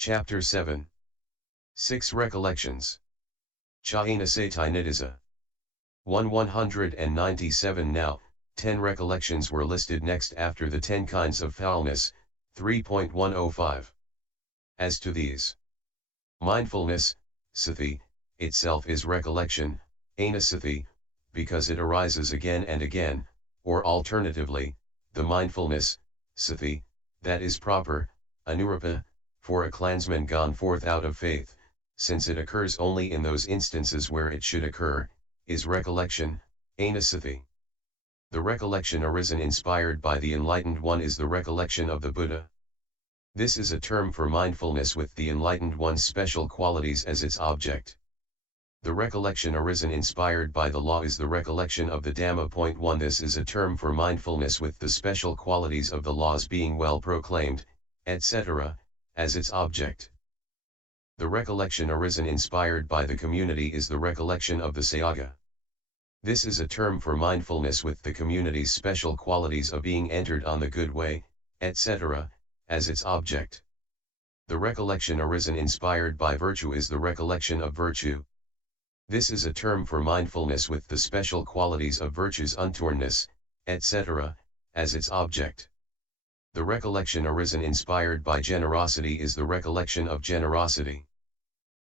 Chapter 7. 6 Recollections. Chayana Satinidisa. 197. Now, 10 recollections were listed next after the 10 kinds of foulness, 3.105. As to these, mindfulness, sati, itself is recollection, anasati, because it arises again and again, or alternatively, the mindfulness, sati, that is proper, anurupa, for a clansman gone forth out of faith, since it occurs only in those instances where it should occur, is recollection, anasati. The recollection arisen inspired by the enlightened one is the recollection of the Buddha. This is a term for mindfulness with the enlightened one's special qualities as its object. The recollection arisen inspired by the law is the recollection of the Dhamma. 1 This is a term for mindfulness with the special qualities of the laws being well proclaimed, etc., as its object. The recollection arisen inspired by the community is the recollection of the Sangha. This is a term for mindfulness with the community's special qualities of being entered on the good way, etc., as its object. The recollection arisen inspired by virtue is the recollection of virtue. This is a term for mindfulness with the special qualities of virtue's untornness, etc., as its object. The recollection arisen inspired by generosity is the recollection of generosity.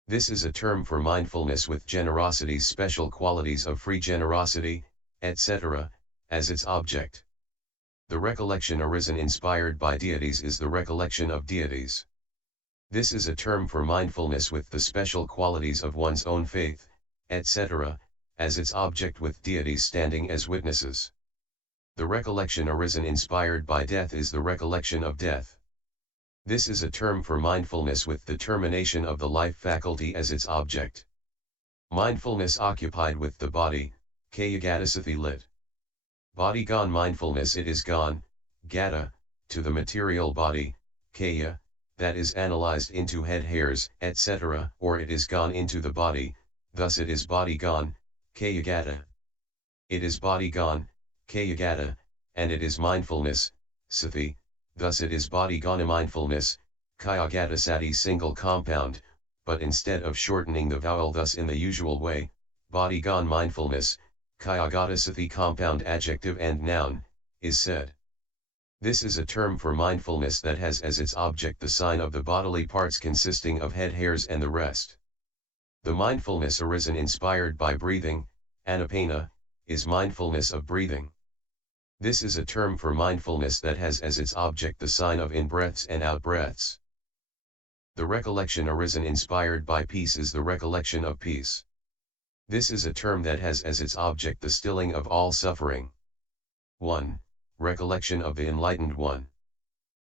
This is a term for mindfulness with generosity's special qualities of free generosity, etc., as its object. The recollection arisen inspired by deities is the recollection of deities. This is a term for mindfulness with the special qualities of one's own faith, etc., as its object with deities standing as witnesses. The recollection arisen inspired by death is the recollection of death. This is a term for mindfulness with the termination of the life faculty as its object. Mindfulness occupied with the body, kaya gatasathi lit. Body gone mindfulness it is gone, gata, to the material body, kaya, that is analyzed into head hairs, etc., or it is gone into the body, thus it is body gone, kaya gata. It is body gone, kaya gata, and it is mindfulness, sati, thus it is body gone mindfulness, kaya gata sati single compound, but instead of shortening the vowel thus in the usual way, body gone mindfulness, kaya gata sati compound adjective and noun, is said. This is a term for mindfulness that has as its object the sign of the bodily parts consisting of head hairs and the rest. The mindfulness arisen inspired by breathing, anapana, is mindfulness of breathing. This is a term for mindfulness that has as its object the sign of in-breaths and out-breaths. The recollection arisen inspired by peace is the recollection of peace. This is a term that has as its object the stilling of all suffering. 1. Recollection of the enlightened one.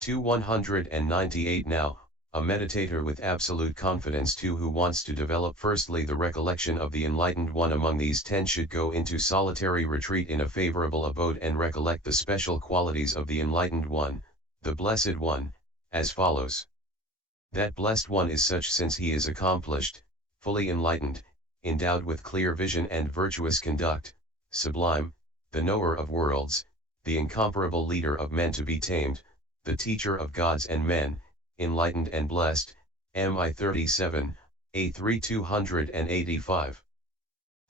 2. 198 Now, a meditator with absolute confidence who wants to develop firstly the recollection of the enlightened one among these 10 should go into solitary retreat in a favorable abode and recollect the special qualities of the enlightened one, the blessed one, as follows. That blessed one is such since he is accomplished, fully enlightened, endowed with clear vision and virtuous conduct, sublime, the knower of worlds, the incomparable leader of men to be tamed, the teacher of gods and men, enlightened and blessed, MI 37, A3 285.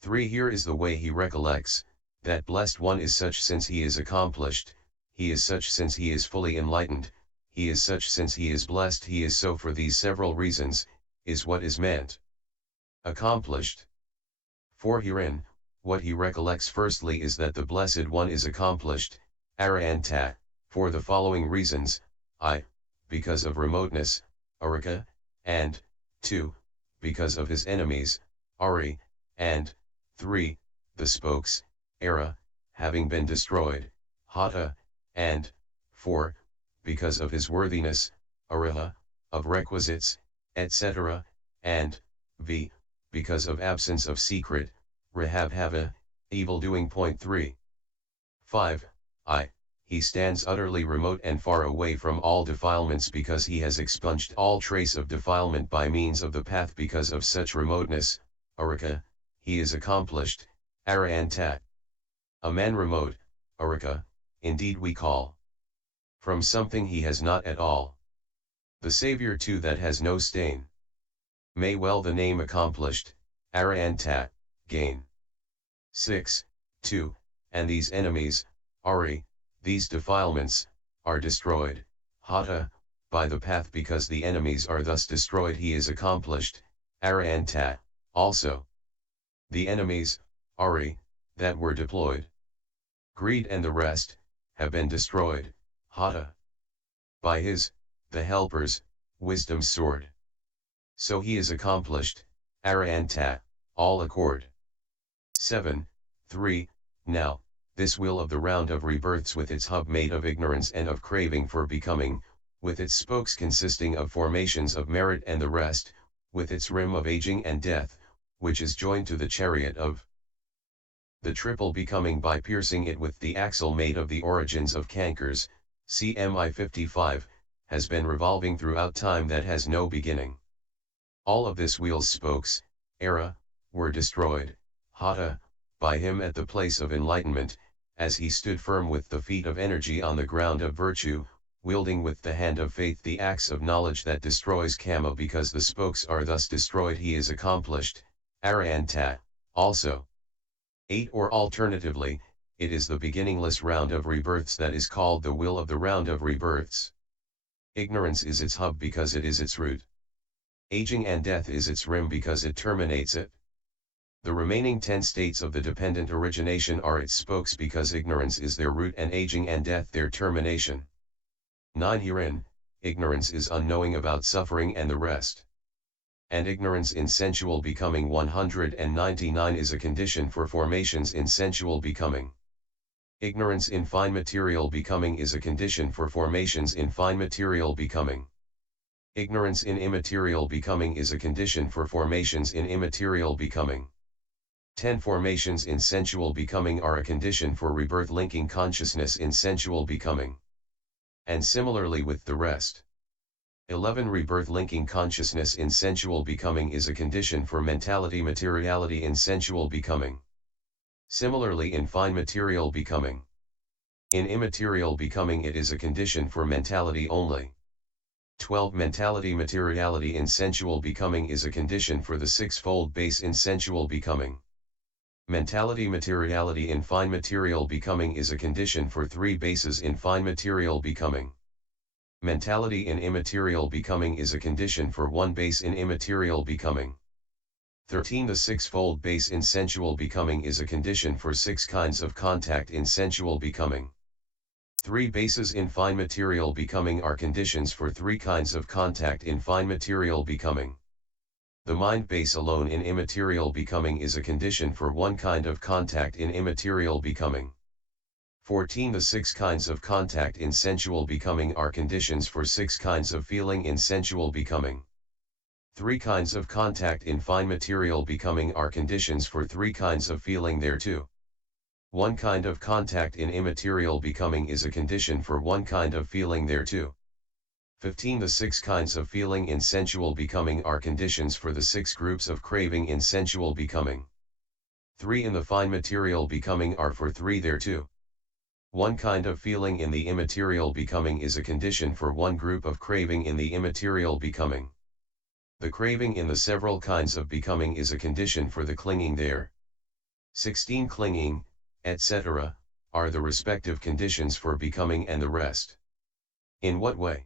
3 Here is the way he recollects, that blessed one is such since he is accomplished, he is such since he is fully enlightened, he is such since he is blessed he is so for these several reasons, is what is meant. Accomplished. 4 Herein, what he recollects firstly is that the blessed one is accomplished, arahanta, for the following reasons, I, because of remoteness, arika, and, 2, because of his enemies, ari, and, 3, the spokes, era, having been destroyed, hata, and, 4, because of his worthiness, araha, of requisites, etc., and, v, because of absence of secret, rahabhava, evil-doing. 3. 5. He stands utterly remote and far away from all defilements because he has expunged all trace of defilement by means of the path because of such remoteness, arika, he is accomplished, arahanta. A man remote, arika, indeed we call from something he has not at all. The Savior too that has no stain. May well the name accomplished, Arahanta, gain. 6. 2. And these enemies, Ari, these defilements, are destroyed, Hata, by the path because the enemies are thus destroyed he is accomplished, Arahanta, also. The enemies, Ari, that were deployed. Greed and the rest, have been destroyed, Hata. By his, the helper's, wisdom's sword. So he is accomplished, Arahanta, all accord. 7. 3. Now, this wheel of the round of rebirths with its hub made of ignorance and of craving for becoming, with its spokes consisting of formations of merit and the rest, with its rim of aging and death, which is joined to the chariot of the triple becoming by piercing it with the axle made of the origins of cankers, CMI 55, has been revolving throughout time that has no beginning. All of this wheel's spokes, era, were destroyed, Hata, by him at the place of enlightenment, as he stood firm with the feet of energy on the ground of virtue, wielding with the hand of faith the axe of knowledge that destroys kama because the spokes are thus destroyed he is accomplished, Arahanta, also. 8. Or alternatively, it is the beginningless round of rebirths that is called the wheel of the round of rebirths. Ignorance is its hub because it is its root. Aging and death is its rim because it terminates it. The remaining 10 states of the dependent origination are its spokes because ignorance is their root and aging and death their termination. 9. Herein, ignorance is unknowing about suffering and the rest. And ignorance in sensual becoming 199 is a condition for formations in sensual becoming. Ignorance in fine material becoming is a condition for formations in fine material becoming. Ignorance in immaterial becoming is a condition for formations in immaterial becoming. 10 formations in sensual becoming are a condition for rebirth linking consciousness in sensual becoming. And similarly with the rest. 11 rebirth linking consciousness in sensual becoming is a condition for mentality materiality in sensual becoming. Similarly in fine material becoming. In immaterial becoming it is a condition for mentality only. 12 mentality materiality in sensual becoming is a condition for the sixfold base in sensual becoming. Mentality materiality in fine material becoming is a condition for 3 bases in fine material becoming. Mentality in immaterial becoming is a condition for 1 base in immaterial becoming. 13 The sixfold base in sensual becoming is a condition for 6 kinds of contact in sensual becoming. 3 bases in fine material becoming are conditions for 3 kinds of contact in fine material becoming. The mind base alone in immaterial becoming is a condition for 1 kind of contact in immaterial becoming. 14 The 6 kinds of contact in sensual becoming are conditions for 6 kinds of feeling in sensual becoming. 3 kinds of contact in fine material becoming are conditions for 3 kinds of feeling thereto. 1 kind of contact in immaterial becoming is a condition for 1 kind of feeling thereto. 15 The 6 kinds of feeling in sensual becoming are conditions for the 6 groups of craving in sensual becoming. 3 in the fine material becoming are for 3 thereto. 1 kind of feeling in the immaterial becoming is a condition for 1 group of craving in the immaterial becoming. The craving in the several kinds of becoming is a condition for the clinging there. 16 Clinging, etc., are the respective conditions for becoming and the rest. In what way?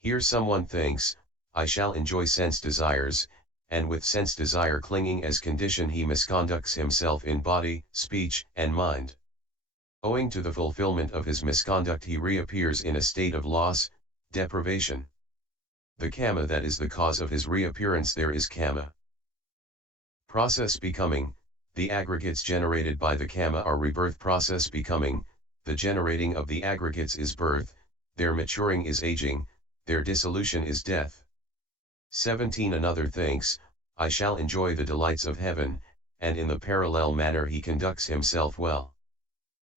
Here someone thinks, I shall enjoy sense desires, and with sense desire clinging as condition he misconducts himself in body, speech, and mind. Owing to the fulfillment of his misconduct he reappears in a state of loss, deprivation. The kama that is the cause of his reappearance there is kama. Process becoming, the aggregates generated by the kama are rebirth process becoming, the generating of the aggregates is birth, their maturing is aging, their dissolution is death. 17 Another thinks, I shall enjoy the delights of heaven, and in the parallel manner he conducts himself well.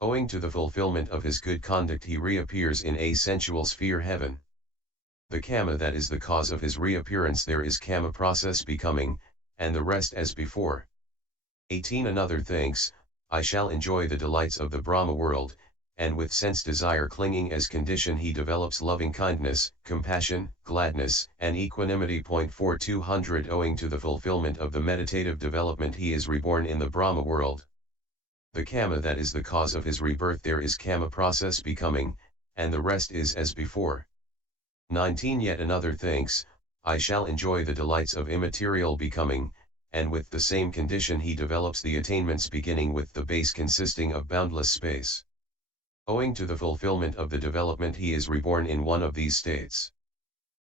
Owing to the fulfillment of his good conduct he reappears in a sensual sphere heaven. The kama that is the cause of his reappearance there is kama process becoming, and the rest as before. 18 Another thinks, I shall enjoy the delights of the Brahma world, and with sense desire clinging as condition he develops loving kindness, compassion, gladness, and equanimity. 4200 Owing to the fulfillment of the meditative development he is reborn in the Brahma world. The Kama that is the cause of his rebirth, there is Kama process becoming, and the rest is as before. 19 Yet another thinks, I shall enjoy the delights of immaterial becoming, and with the same condition he develops the attainments beginning with the base consisting of boundless space. Owing to the fulfillment of the development he is reborn in one of these states.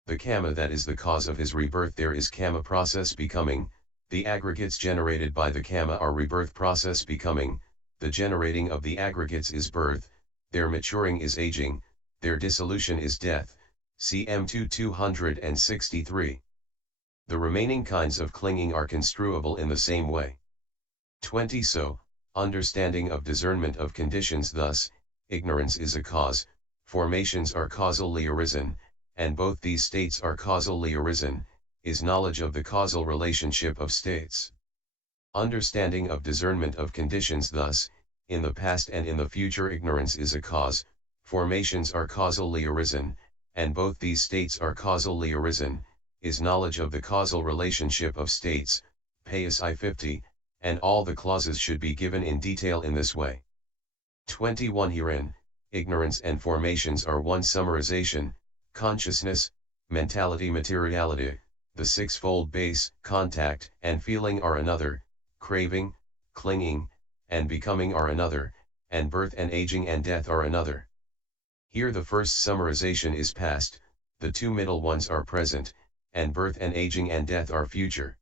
The Kama that is the cause of his rebirth, there is Kama process becoming, the aggregates generated by the Kama are rebirth process becoming, the generating of the aggregates is birth, their maturing is aging, their dissolution is death, cm 263. The remaining kinds of clinging are construable in the same way. 20 So, understanding of discernment of conditions. Thus, ignorance is a cause, formations are causally arisen, and both these states are causally arisen, is knowledge of the causal relationship of states. Understanding of discernment of conditions. Thus, in the past and in the future ignorance is a cause, formations are causally arisen, and both these states are causally arisen, is knowledge of the causal relationship of states, PSI 50, and all the clauses should be given in detail in this way. 21 Herein, ignorance and formations are one summarization, consciousness, mentality, materiality, the sixfold base, contact and feeling are another, craving, clinging, and becoming are another, and birth and aging and death are another. Here the first summarization is past, the two middle ones are present, and birth and aging and death are future.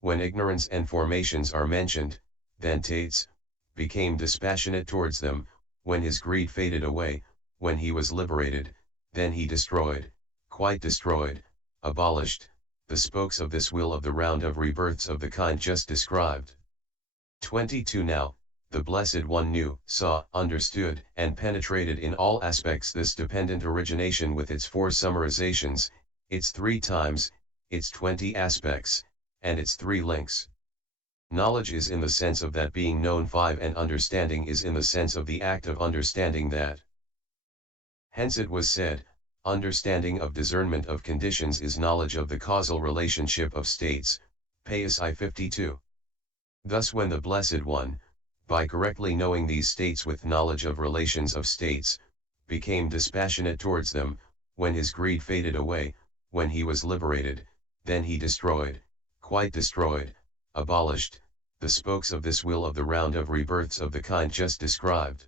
When ignorance and formations are mentioned, then Tates became dispassionate towards them, when his greed faded away, when he was liberated, then he destroyed, quite destroyed, abolished, the spokes of this wheel of the round of rebirths of the kind just described. 22 Now, the Blessed One knew, saw, understood, and penetrated in all aspects this dependent origination with its four summarizations, its 3 times, its 20 aspects, and its 3 links. Knowledge is in the sense of that being known 5 and understanding is in the sense of the act of understanding that. Hence it was said, understanding of discernment of conditions is knowledge of the causal relationship of states, PSI 52. Thus when the Blessed One, by correctly knowing these states with knowledge of relations of states, became dispassionate towards them, when his greed faded away, when he was liberated, then he destroyed, quite destroyed, abolished, the spokes of this wheel of the round of rebirths of the kind just described.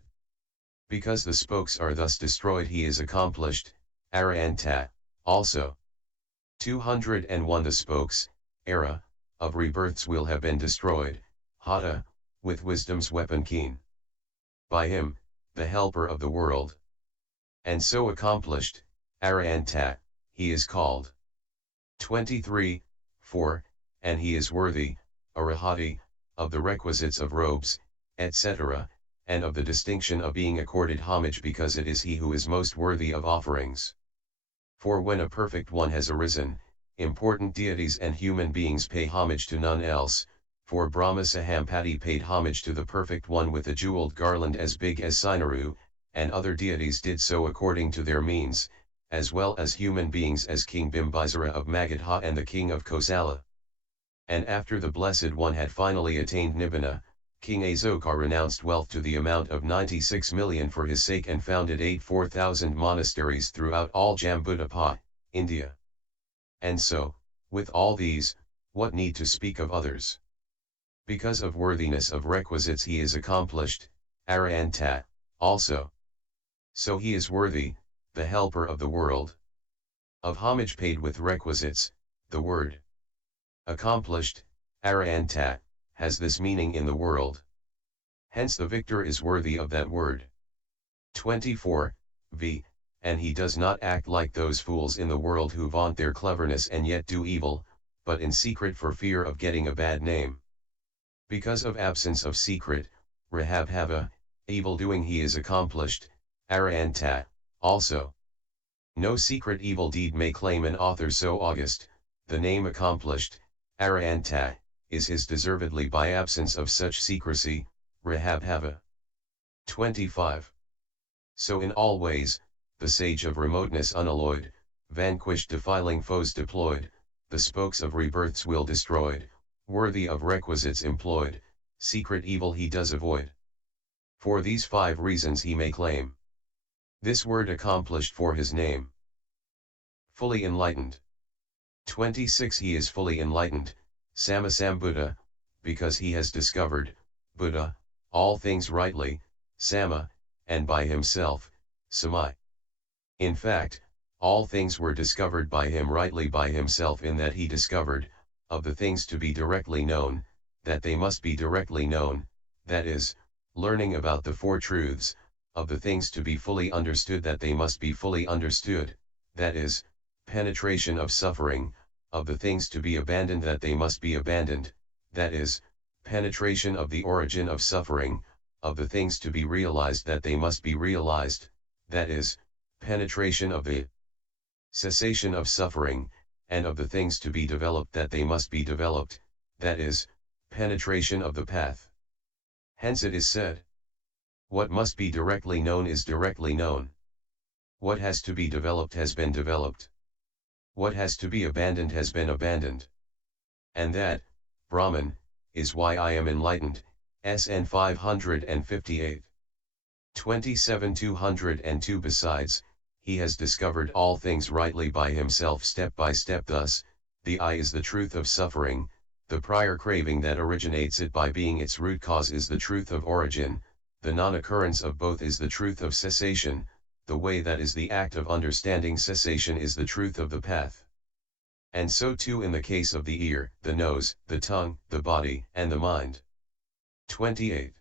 Because the spokes are thus destroyed he is accomplished, arahanta, also. 201 The spokes, era, of rebirths will have been destroyed, hata, with wisdom's weapon keen. By him, the helper of the world. And so accomplished, arahanta, he is called. 23, 4, and he is worthy, arahati, of the requisites of robes, etc., and of the distinction of being accorded homage because it is he who is most worthy of offerings. For when a perfect one has arisen, important deities and human beings pay homage to none else, for Brahma Sahampati paid homage to the perfect one with a jeweled garland as big as Sinaru, and other deities did so according to their means, as well as human beings as King Bimbisara of Magadha and the king of Kosala. And after the Blessed One had finally attained Nibbana, King Ashoka renounced wealth to the amount of 96 million for his sake and founded 84,000 monasteries throughout all Jambudapa, India. And so, with all these, what need to speak of others? Because of worthiness of requisites he is accomplished, arahanta, also. So he is worthy, the helper of the world. Of homage paid with requisites, the word accomplished, arahanta, has this meaning in the world. Hence the victor is worthy of that word. 24, v. And he does not act like those fools in the world who vaunt their cleverness and yet do evil, but in secret for fear of getting a bad name. Because of absence of secret, rahabhava, evil-doing he is accomplished, arahanta, also. No secret evil deed may claim an author so august, the name accomplished, arahanta, is his deservedly by absence of such secrecy, rahabhava. 25. So in all ways, the sage of remoteness unalloyed, vanquished defiling foes deployed, the spokes of rebirths will destroyed, worthy of requisites employed, secret evil he does avoid. For these 5 reasons he may claim this word accomplished for his name. Fully enlightened. 26 He is fully enlightened, Sammasambuddha, because he has discovered, Buddha, all things rightly, Samma, and by himself, Sammā. In fact, all things were discovered by him rightly by himself in that he discovered, of the things to be directly known, that they must be directly known, that is, learning about the 4 truths, of the things to be fully understood that they must be fully understood, that is, penetration of suffering, of the things to be abandoned that they must be abandoned, that is, penetration of the origin of suffering, of the things to be realized that they must be realized, that is, penetration of the cessation of suffering, and of the things to be developed that they must be developed, that is, penetration of the path. Hence it is said, what must be directly known is directly known. What has to be developed has been developed. What has to be abandoned has been abandoned. And that, Brahman, is why I am enlightened, SN 558. 27 202 Besides, he has discovered all things rightly by himself step by step thus, the I is the truth of suffering, the prior craving that originates it by being its root cause is the truth of origin, the non-occurrence of both is the truth of cessation, the way that is the act of understanding cessation is the truth of the path. And so too in the case of the ear, the nose, the tongue, the body, and the mind. 28.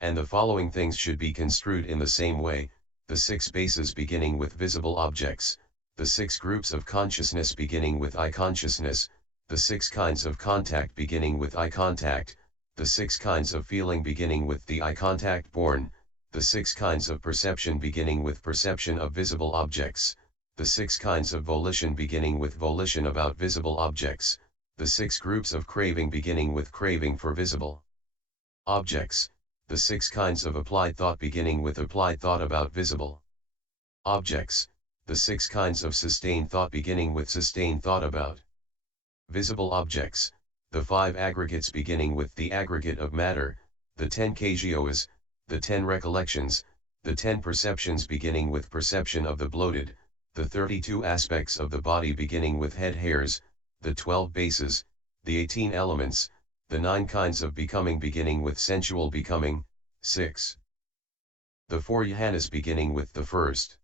And the following things should be construed in the same way, the 6 bases beginning with visible objects, the 6 groups of consciousness beginning with eye consciousness, the 6 kinds of contact beginning with eye contact, the 6 kinds of feeling beginning with the eye contact born, the 6 kinds of perception beginning with perception of visible objects, the 6 kinds of volition beginning with volition about visible objects, the 6 groups of craving beginning with craving for visible objects, the 6 kinds of applied thought beginning with applied thought about visible objects, the 6 kinds of sustained thought beginning with sustained thought about visible objects, the 5 aggregates beginning with the aggregate of matter, the 10 kagyoas, the 10 recollections, the 10 perceptions beginning with perception of the bloated, the 32 aspects of the body beginning with head hairs, the 12 bases, the 18 elements, the 9 kinds of becoming beginning with sensual becoming, 6. The 4 jhanas beginning with the first.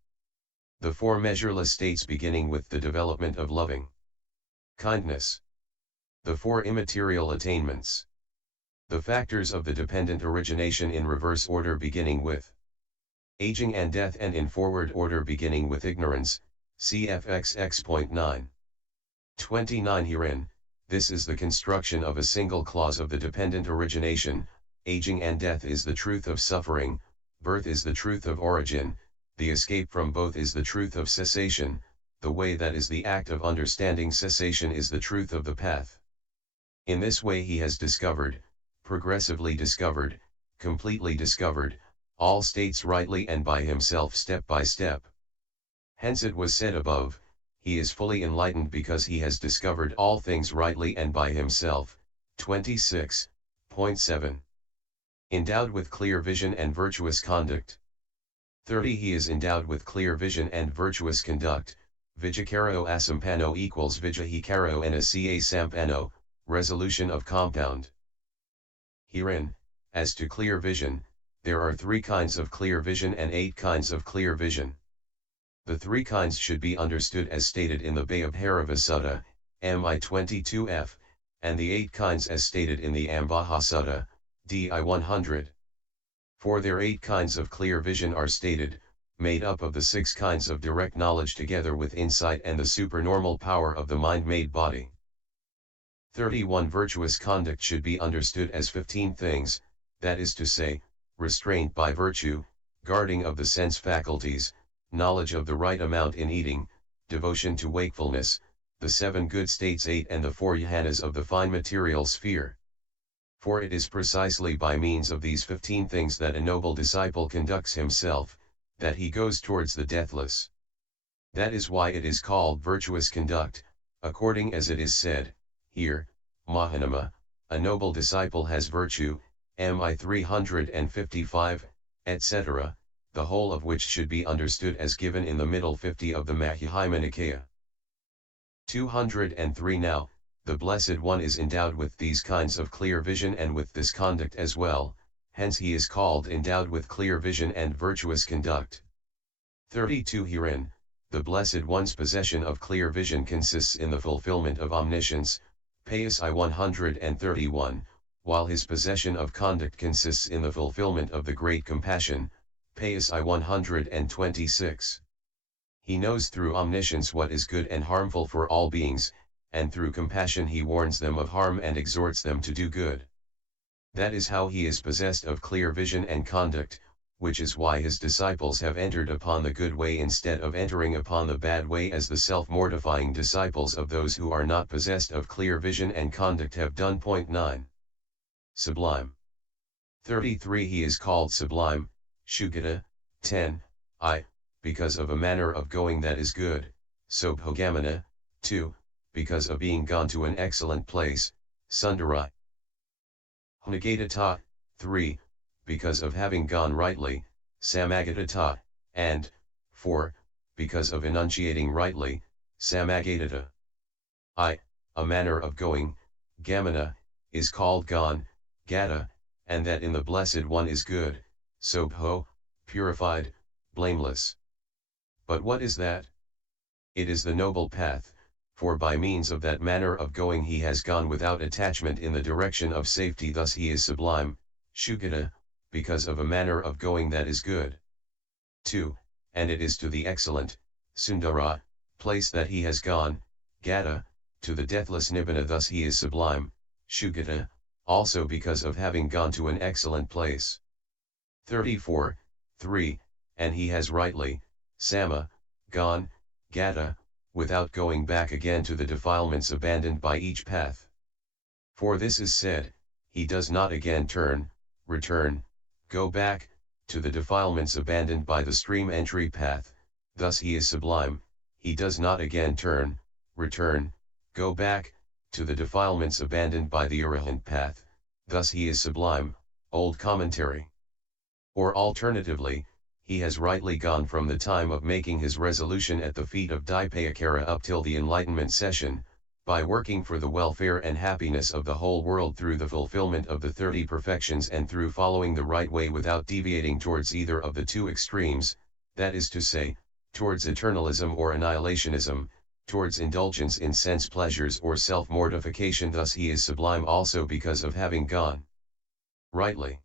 The 4 measureless states beginning with the development of loving kindness. The 4 immaterial attainments. The factors of the dependent origination in reverse order beginning with aging and death and in forward order beginning with ignorance, cfxx.9. 29 Herein, this is the construction of a single clause of the dependent origination, aging and death is the truth of suffering, birth is the truth of origin, the escape from both is the truth of cessation, the way that is the act of understanding cessation is the truth of the path. In this way he has discovered, progressively discovered, completely discovered, all states rightly and by himself step by step. Hence it was said above, he is fully enlightened because he has discovered all things rightly and by himself. 26.7. Endowed with clear vision and virtuous conduct. 30 He is endowed with clear vision and virtuous conduct, Vijakaro asampano equals Vijahikaro nasa sampano, resolution of compound. Herein, as to clear vision, there are 3 kinds of clear vision and 8 kinds of clear vision. The 3 kinds should be understood as stated in the Bhadantácariya Sutta, MI 22f, and the 8 kinds as stated in the Ambaha Sutta, DI 100. For their 8 kinds of clear vision are stated, made up of the 6 kinds of direct knowledge together with insight and the supernormal power of the mind-made body. 31 Virtuous conduct should be understood as 15 things, that is to say, restraint by virtue, guarding of the sense faculties, knowledge of the right amount in eating, devotion to wakefulness, the 7 good states 8 and the 4 jhanas of the fine material sphere. For it is precisely by means of these 15 things that a noble disciple conducts himself, that he goes towards the deathless. That is why it is called virtuous conduct, according as it is said, here, Mahanama, a noble disciple has virtue, MI 355, etc., the whole of which should be understood as given in the middle 50 of the Majjhima Nikaya. 203 Now, the Blessed One is endowed with these kinds of clear vision and with this conduct as well, hence he is called endowed with clear vision and virtuous conduct. 32 Herein, the Blessed One's possession of clear vision consists in the fulfillment of omniscience, PSI 131, while his possession of conduct consists in the fulfillment of the great compassion, PSI 126. He knows through omniscience what is good and harmful for all beings, and through compassion he warns them of harm and exhorts them to do good. That is how he is possessed of clear vision and conduct, which is why his disciples have entered upon the good way instead of entering upon the bad way, as the self-mortifying disciples of those who are not possessed of clear vision and conduct have done. 9. Sublime. 33 He is called sublime, Shukata, 10, because of a manner of going that is good, Sobhogamana, 2, because of being gone to an excellent place, Sundara. Nagatata, 3, because of having gone rightly, Samagatata, and, 4, because of enunciating rightly, Samagatata. A manner of going, Gamana, is called gone, Gata, and that in the Blessed One is good, Sobho, purified, blameless. But what is that? It is the noble path, for by means of that manner of going he has gone without attachment in the direction of safety, thus he is sublime, Shukata, because of a manner of going that is good. 2. And it is to the excellent, Sundara, place that he has gone, Gata, to the deathless Nibbana, thus he is sublime, Shukata, also because of having gone to an excellent place. 34, 3, and he has rightly, Samma, gone, Gata, without going back again to the defilements abandoned by each path. For this is said, he does not again return, go back, to the defilements abandoned by the stream entry path, thus he is sublime, he does not again return, go back, to the defilements abandoned by the Arahant path, thus he is sublime, old commentary. Or alternatively, he has rightly gone from the time of making his resolution at the feet of Dipayakara up till the enlightenment session, by working for the welfare and happiness of the whole world through the fulfillment of the 30 perfections and through following the right way without deviating towards either of the two extremes, that is to say, towards eternalism or annihilationism, towards indulgence in sense pleasures or self-mortification. Thus he is sublime also because of having gone rightly.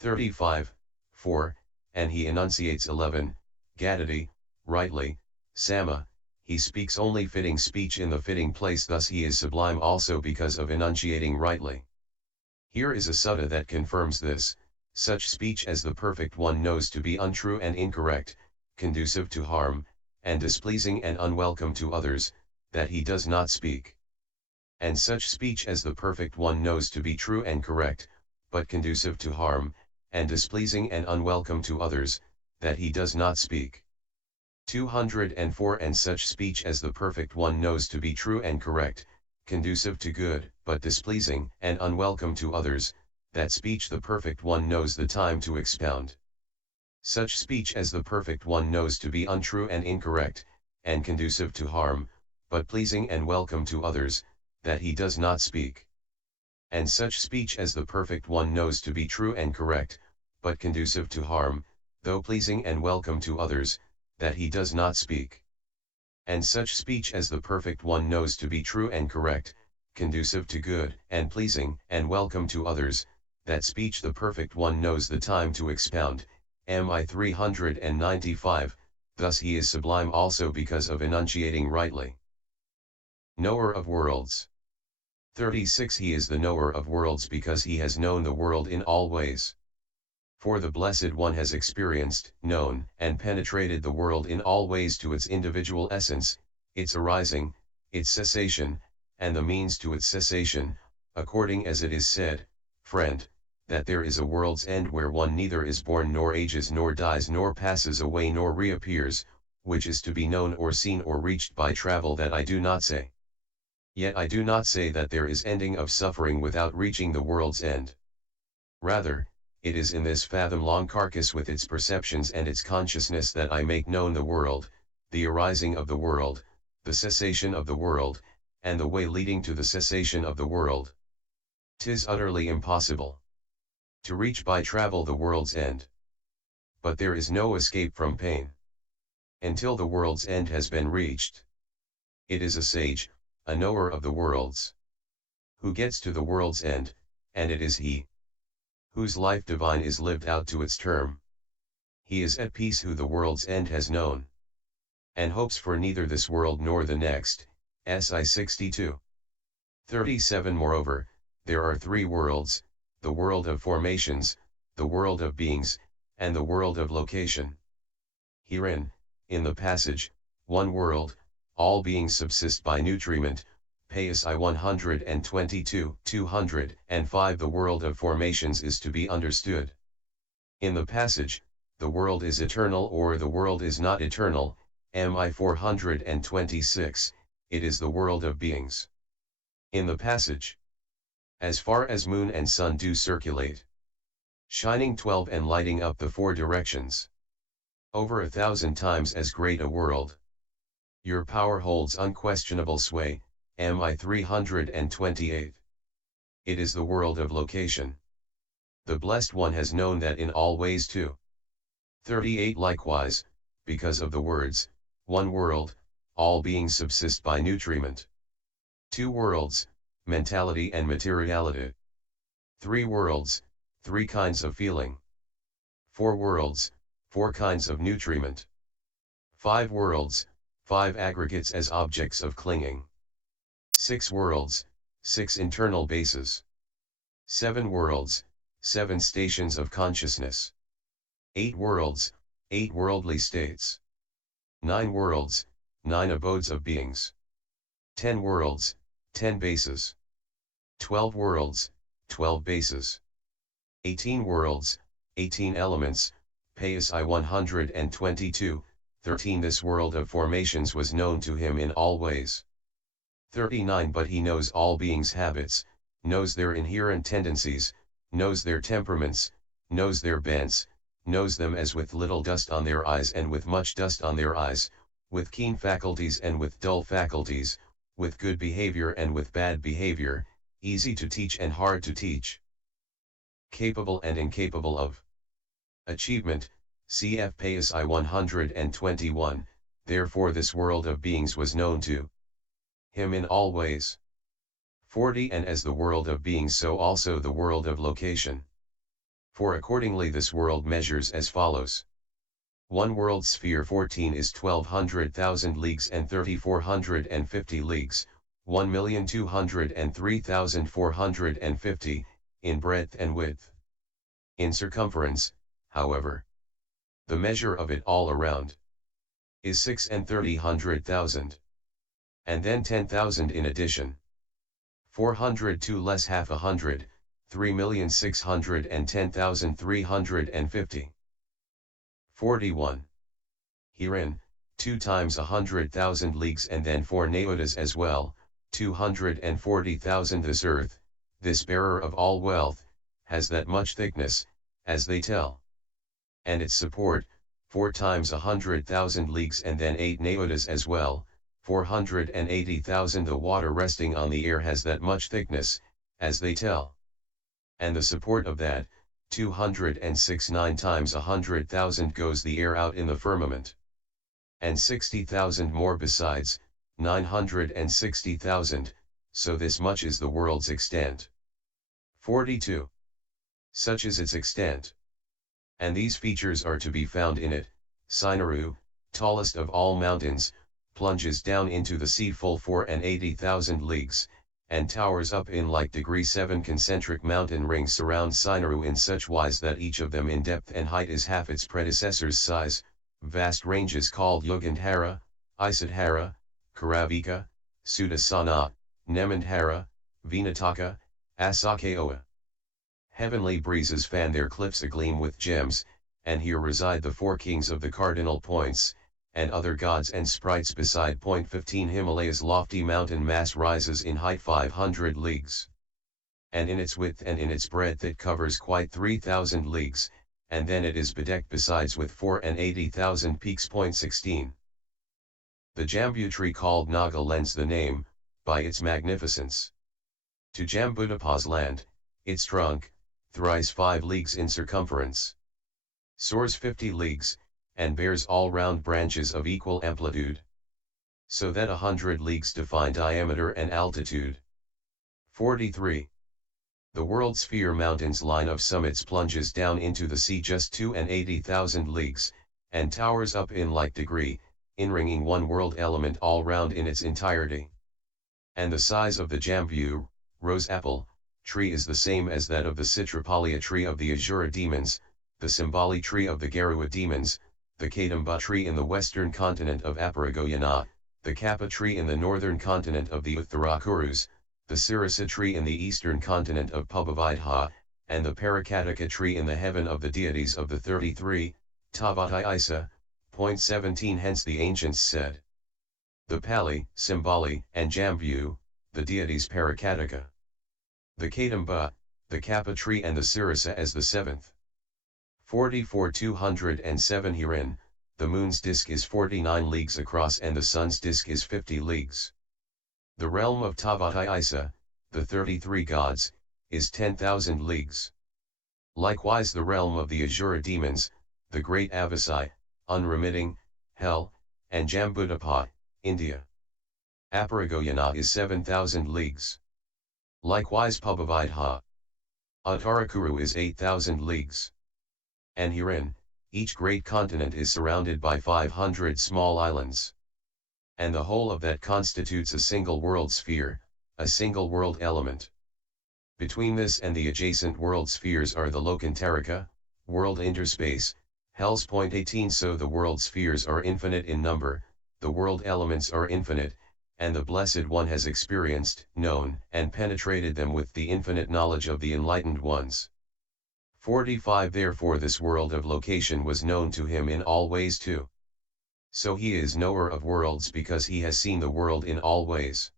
35, 4, and he enunciates 11, gadati, rightly, samma, he speaks only fitting speech in the fitting place, thus he is sublime also because of enunciating rightly. Here is a sutta that confirms this: such speech as the Perfect One knows to be untrue and incorrect, conducive to harm, and displeasing and unwelcome to others, that he does not speak. And such speech as the Perfect One knows to be true and correct, but conducive to harm, and displeasing and unwelcome to others, that he does not speak. 204 And such speech as the Perfect One knows to be true and correct, conducive to good, but displeasing and unwelcome to others, that speech the Perfect One knows the time to expound. Such speech as the Perfect One knows to be untrue and incorrect, and conducive to harm, but pleasing and welcome to others, that he does not speak. And such speech as the Perfect One knows to be true and correct, but conducive to harm, though pleasing and welcome to others, that he does not speak. And such speech as the Perfect One knows to be true and correct, conducive to good, and pleasing and welcome to others, that speech the Perfect One knows the time to expound. MI 395, thus he is sublime also because of enunciating rightly. Knower of worlds. 36 He is the knower of worlds because he has known the world in all ways. For the Blessed One has experienced, known, and penetrated the world in all ways to its individual essence, its arising, its cessation, and the means to its cessation, according as it is said, friend, that there is a world's end where one neither is born nor ages nor dies nor passes away nor reappears, which is to be known or seen or reached by travel, that I do not say. Yet I do not say that there is ending of suffering without reaching the world's end. Rather, it is in this fathom-long carcass with its perceptions and its consciousness that I make known the world, the arising of the world, the cessation of the world, and the way leading to the cessation of the world. 'Tis utterly impossible to reach by travel the world's end. But there is no escape from pain until the world's end has been reached. It is a sage, a knower of the worlds, who gets to the world's end, and it is he whose life divine is lived out to its term. He is at peace who the world's end has known, and hopes for neither this world nor the next. SI 62:37. Moreover, there are three worlds, the world of formations, the world of beings, and the world of location. Herein, in the passage, one world, all beings subsist by nutriment, PSI 122:205, the world of formations is to be understood. In the passage, the world is eternal or the world is not eternal, MI 426, it is the world of beings. In the passage, as far as moon and sun do circulate, shining 12 and lighting up the four directions, over 1,000 times as great a world, your power holds unquestionable sway, MI 328. It is the world of location. The Blessed One has known that in all ways too. 38. Likewise, because of the words, one world, all beings subsist by nutriment. Two worlds, mentality and materiality. Three worlds, three kinds of feeling. Four worlds, four kinds of nutriment. Five worlds, five aggregates as objects of clinging. Six worlds, six internal bases. Seven worlds, seven stations of consciousness. 8 worlds, 8 worldly states. 9 worlds, 9 abodes of beings. 10 worlds, 10 bases. 12 worlds, 12 bases. 18 worlds, 18 elements, PSI 122:13. This world of formations was known to him in all ways. 39. But he knows all beings' habits, knows their inherent tendencies, knows their temperaments, knows their bents, knows them as with little dust on their eyes and with much dust on their eyes, with keen faculties and with dull faculties, with good behavior and with bad behavior, easy to teach and hard to teach, capable and incapable of achievement, cf. PSI 121. Therefore this world of beings was known to him in all ways. 40. And as the world of beings, so also the world of location. For accordingly this world measures as follows. One world sphere 14 is 1,200,000 leagues and 3,450 leagues, 1,203,450, in breadth and width. In circumference, however, the measure of it all around is 630,000. And then 10,000 in addition. 402 less half a hundred, 3,610,350. 41. Herein, 2 times 100,000 leagues and then 4 naodas as well, 240,000. This earth, this bearer of all wealth, has that much thickness, as they tell. And its support, 4 times 100,000 leagues and then 8 naodas as well, 480,000. The water resting on the air has that much thickness, as they tell. And the support of that, 206 9 times 100,000 goes the air out in the firmament. And 60,000 more besides, 960,000, so this much is the world's extent. 42. Such is its extent. And these features are to be found in it. Sinaru, tallest of all mountains, plunges down into the sea full 480,000 leagues, and towers up in like degree. 7 concentric mountain rings surround Sinaru in such wise that each of them in depth and height is half its predecessor's size, vast ranges called Yugandhara, Isadhara, Karavika, Sudasana, Nemandhara, Vinataka, Asakeoa. Heavenly breezes fan their cliffs agleam with gems, and here reside the 4 kings of the cardinal points, and other gods and sprites beside. Point 15 Himalaya's lofty mountain mass rises in height 500 leagues. And in its width and in its breadth it covers quite 3,000 leagues, and then it is bedecked besides with 480,000 peaks. Point 16. The Jambu tree called Naga lends the name, by its magnificence, to Jambudappa's land. Its trunk, thrice 5 leagues in circumference, soars 50 leagues, and bears all round branches of equal amplitude, so that 100 leagues define diameter and altitude. 43. The world sphere mountain's line of summits plunges down into the sea just 280,000 leagues, and towers up in like degree, inringing one world element all round in its entirety. And the size of the Jambu, rose apple, tree is the same as that of the Citrapalya tree of the Asura demons, the Simbali tree of the Garua demons, the Kadamba tree in the western continent of Aparagoyana, the Kappa tree in the northern continent of the Uttarakurus, the Sirasa tree in the eastern continent of Pubbavaidha, and the Parakataka tree in the heaven of the deities of the 33, Tavati Isa. Point 17 Hence the ancients said, the Pali, Simbali, and Jambu, the deities Parakataka, the Kadamba, the Kappa tree and the Sirasa as the 7th. 44 207 Herein, the moon's disk is 49 leagues across and the sun's disk is 50 leagues. The realm of Tavati Isa, the 33 gods, is 10,000 leagues. Likewise the realm of the Asura demons, the great Avasai, unremitting, hell, and Jambudappa, India. Aparagoyana is 7,000 leagues. Likewise Pubbavaidha. Uttarakuru is 8,000 leagues. And herein, each great continent is surrounded by 500 small islands. And the whole of that constitutes a single world sphere, a single world element. Between this and the adjacent world spheres are the Lokantarika, world interspace, Hell's. Point 18 So the world spheres are infinite in number, the world elements are infinite, and the Blessed One has experienced, known, and penetrated them with the infinite knowledge of the enlightened ones. 45 Therefore this world of location was known to him in all ways too. So he is knower of worlds because he has seen the world in all ways.